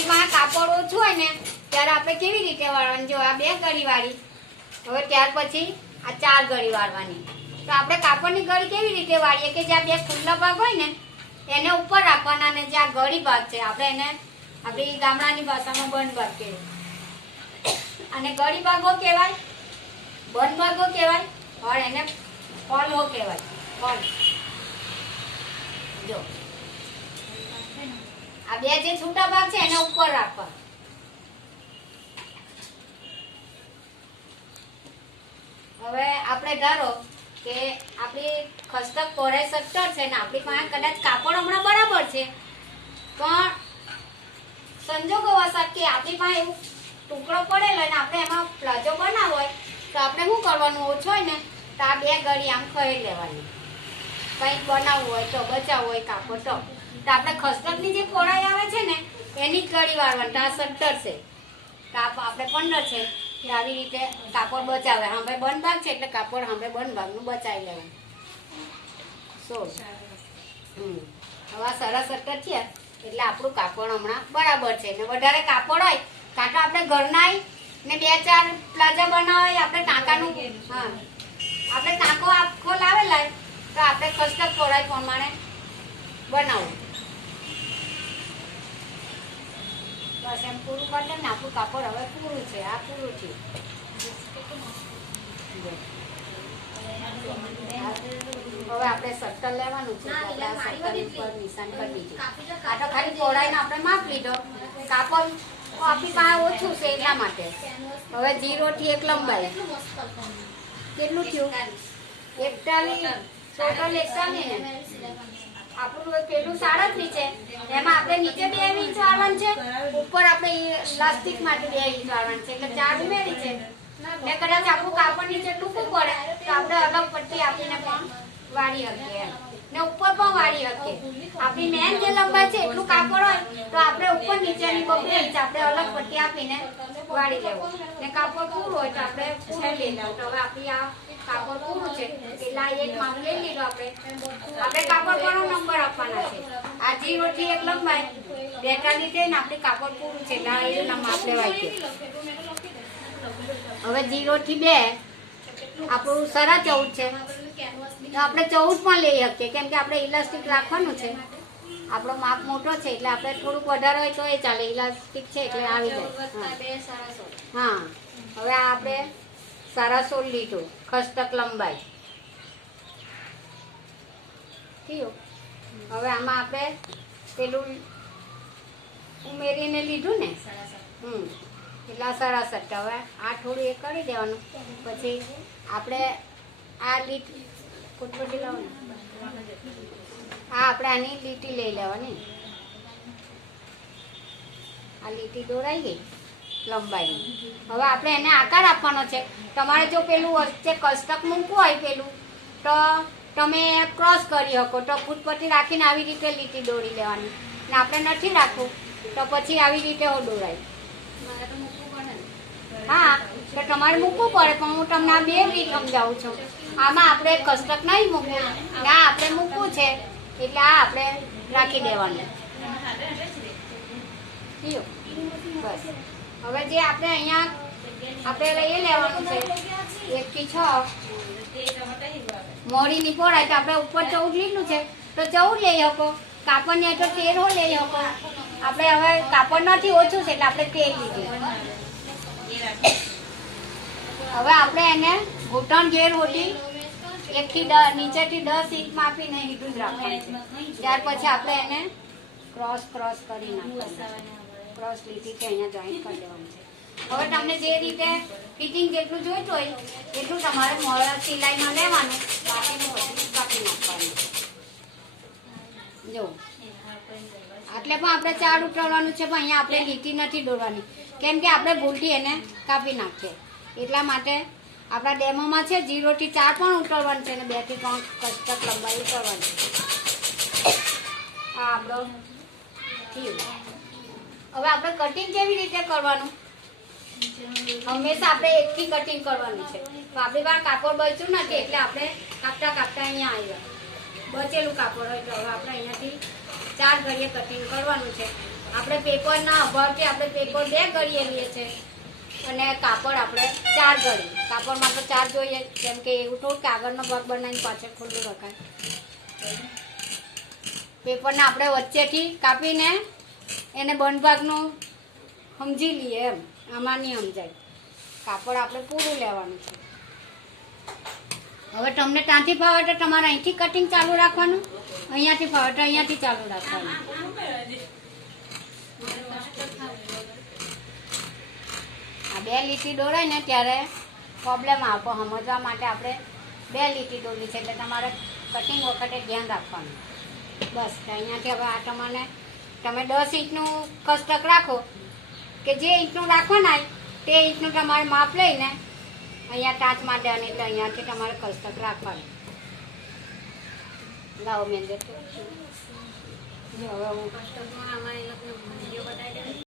આપણી પાસે કાપડ ઓછું હોય ને ત્યારે આપણે કેવી રીતે વાળવાની? જો આ 2 ગળી વાળી, હવે ત્યાર પછી આ 4 ગળી વાળવાની. તો આપણે કાપડની ગળી કેવી રીતે વાળીએ કે જ્યાં 2 ખુલ્લા ભાગ હોય ને એને ઉપર રાખવાના, અને જ્યાં ગળી ભાગ છે આપણે એને આપણી ગામડાની ભાષામાં બંધ ભાગ કહેવાય. અને ગળી ભાગો કહેવાય, બંધ ભાગો કહેવાય, અને એને ફોલ્હો કહેવાય. ફોલ જો આ 2 જે છૂટા ભાગ છે એને ઉપર રાખવા. હવે આપણે ધારો કે આપણી ખસ્તક પહોળાઈ 70 છે ને આપણી પાસે કદાચ કાપડ હમણાં બરાબર છે, પણ સંજોગોવશ કે આપણી પાસે એવું ટુકડો પડેલો ને આપણે એમાં પ્લાઝો બનાવવો હોય તો આપણે શું કરવાનું? ઓછો હોય ને તો આ 2 ગળી આમ ખરી લેવાની. કંઈક બનાવવું હોય તો, બચાવવું હોય કાપડ તો આપણે ખસ્તકની જે પહોળાઈ આવે છે ને એની જ ગળી વાળવાની. તો આ 70 છે, કાપ આપણે 15 છે. આવી રીતે કાપડ બચાવે. હવે બંધ ભાગ છે એટલે કાપડ હવે બંધ ભાગનું બચાવી લેવું. 16. હવે 17.5 છે એટલે આપણું કાપડ હમણાં બરાબર છે. ને વધારે કાપડ હોય કાં તો આપણે ઘરના ને 2-4 પ્લાઝા બનાવાય. આપણે ટાંકાનું, હા, આપણે ટાંકો આખો લાવેલા તો આપણે ખસ્તક પહોળાઈ પ્રમાણે બનાવવું. બસ એમ પૂરું કરી ને આપણું કાપડ હવે પૂરું છે. આ પૂરું થયું. હવે આપણે 17 લેવાનું છે. 17 ઉપર નિશાન કરી દીધું. આ તો ખાલી પહોળાઈને આપણે માપ લીધો. કાપડ આપણી પાસે ઓછું છે એટલા માટે. હવે 0 થી 1 લંબાઈ કેટલું થયું? 41. ટોટલ 41 ને આપણું પેલું 37 છે. એમાં આપણે નીચે 2 ઇંચ વાળવાનું છે, ઉપર આપણે ઇલાસ્ટિક માટે 2 ઇંચ વાળવાનું છે, એટલે 4 ઉમેરી છે. ને કદાચ આપણું કાપડ નીચે ટૂંકું પડે તો આપણે અલગ પટ્ટી આપીને પણ વાળી શકીએ ને ઉપર પણ વાળી શકીએ. આપણી મેન જે લંબાઈ છે એટલું કાપડ હોય તો આપણે ઉપર નીચેની 2 ઇંચ આપણે અલગ પટ્ટી આપીને વાળી લેવું. ને કાપડ પૂરું હોય તો આપણે પૂરું લઈ લેવું. તો હવે આપણી આ કાપડ પૂરું છે એટલે એક માપ લઈ લીધો. આપણે કાપડ પર નંબર આપવાના છે. આ 0 થી 1 લંબાઈ 42 છે ને આપણી કાપડ પૂરું છે એટલે એના માપ લેવાય છે. હવે 0 થી 2 આપણું 14.5 છે તો આપણે 14 પણ લઈ શકીએ, કેમ કે આપણે ઇલાસ્ટિક રાખવાનું છે. આપણો માપ મોટો છે એટલે આપણે થોડુંક વધારે હોય તો એ ચાલે. ઇલાસ્ટિક છે એટલે આવી જાય. હા, હવે આપણે 16 લીધું ખસ્તક લંબાઈ થયું. હવે આમાં આપણે પેલું ઉમેરીને લીધું ને, એટલે 67. હવે આ થોડું એ કરી દેવાનું. પછી આપણે આ લીટી કુટપટી લાવવાની. આ આપણે આની લીટી લઈ લેવાની. આ લીટી દોરાઈ ગઈ લંબાઈની. હવે આપણે એને આકાર આપવાનો છે. તમારે જો પેલું વચ્ચે કસ્તક મૂકવું હોય પેલું તો તમે ક્રોસ કરી શકો તો ફૂટપટ્ટી રાખીને આવી રીતે લીટી દોરી લેવાની. ને આપણે નથી રાખવું તો પછી આવી રીતે દોરાય. હા, તો તમારે મૂકવું પડે, પણ હું તમને આ 2 રીત સમજાવું છું. આમાં આપણે કસ્તક નહીં મૂકવું ને આ આપણે મૂકવું છે એટલે આ આપણે રાખી દેવાનું. બસ હવે જે આપણે અહીંયા આપણે એ લેવાનું છે 1 થી 6 મોડીની પહોળાઈ. તો આપણે ઉપર 14 લીધું છે તો 14 લઈ શકો. કાપડની તો 13 લઈ શકો. આપણે હવે કાપડ નથી ઓછું છે એટલે આપણે 13 લીધું. હવે આપણે એને ઘૂંટણ ઘેર હોતી 1 થી 10 નીચેથી 10 ઇંચ માપીને હીધું જ રાખવાનું. ત્યાર પછી આપણે એને ક્રોસ કરી નાખવાનું. ક્રોસ લીટીથી અહીંયા જોઈન્ટ કરી દેવાનું છે. હવે તમને જે રીતે ફિટિંગ જેટલું જોઈતું હોય એટલું તમારે મોડા સિલાઈમાં લેવાનું. બાકીનું બધું કાપી નાખવાનું. જો આટલે પણ આપણે 4 ઉતરવાનું છે, પણ અહીંયા આપણે લીટી નથી દોરવાની, કેમ કે આપણે ભૂલથી એને કાપી નાખીએ. એટલા માટે આપણા ડેમોમાં છે 0 થી 4 પણ ઉતરવાનું છે અને 2 થી 3 કસ્તક લંબાઈ ઉતરવાની છે. આ આપણો થયું. હવે આપણે કટિંગ કેવી રીતે કરવાનું? હંમેશા આપણે 1 થી કટિંગ કરવાનું છે. તો આપણી પાસે કાપડ બચ્યું નથી એટલે આપણે કાપતા અહીંયા આવ્યા. બચેલું કાપડ હોય તો હવે આપણે અહીંયાથી 4 ઘડીએ કટિંગ કરવાનું છે. આપણે પેપરના અભાવથી આપણે પેપર 2 ગળીએ લઈએ છે અને કાપડ આપણે 4 ગળીએ. કાપડમાં આપણે 4 જોઈએ, કેમ કે એવું થોડું કાગળનો ભાગ બનાવીને પાછળ ખુલ્લું રખાય. પેપરને આપણે વચ્ચેથી કાપીને એને બંધ ભાગનું સમજી લઈએ. એમ આમાં નહીં સમજાય. કાપડ આપણે પૂરું લેવાનું છે. હવે તમને ત્યાંથી ફાવે તો તમારે અહીંથી કટિંગ ચાલુ રાખવાનું, અહીંયાથી ફાવે તો અહીંયાથી ચાલુ રાખવાનું. આ 2 લીટી દોરાય ને ત્યારે પ્રોબ્લેમ આપો. સમજવા માટે આપણે 2 લીટી દોરી છે એટલે તમારે કટિંગ વખતે ધ્યાન રાખવાનું. બસ અહીંયાથી હવે આ તમને તમે 10 ઇંચનું કસ્ટક રાખો કે જે ઇંચનું રાખવાના તે ઇંચનું તમારે માપ લઈને અહીંયા ટાંચ માટે અને એટલે અહીંયાથી તમારે કસ્ટક રાખવાનું. લાવો મેં હવે હું કસ્ટકમાં આમાં એ લોકોને વિડીયો બતાવી દઉં.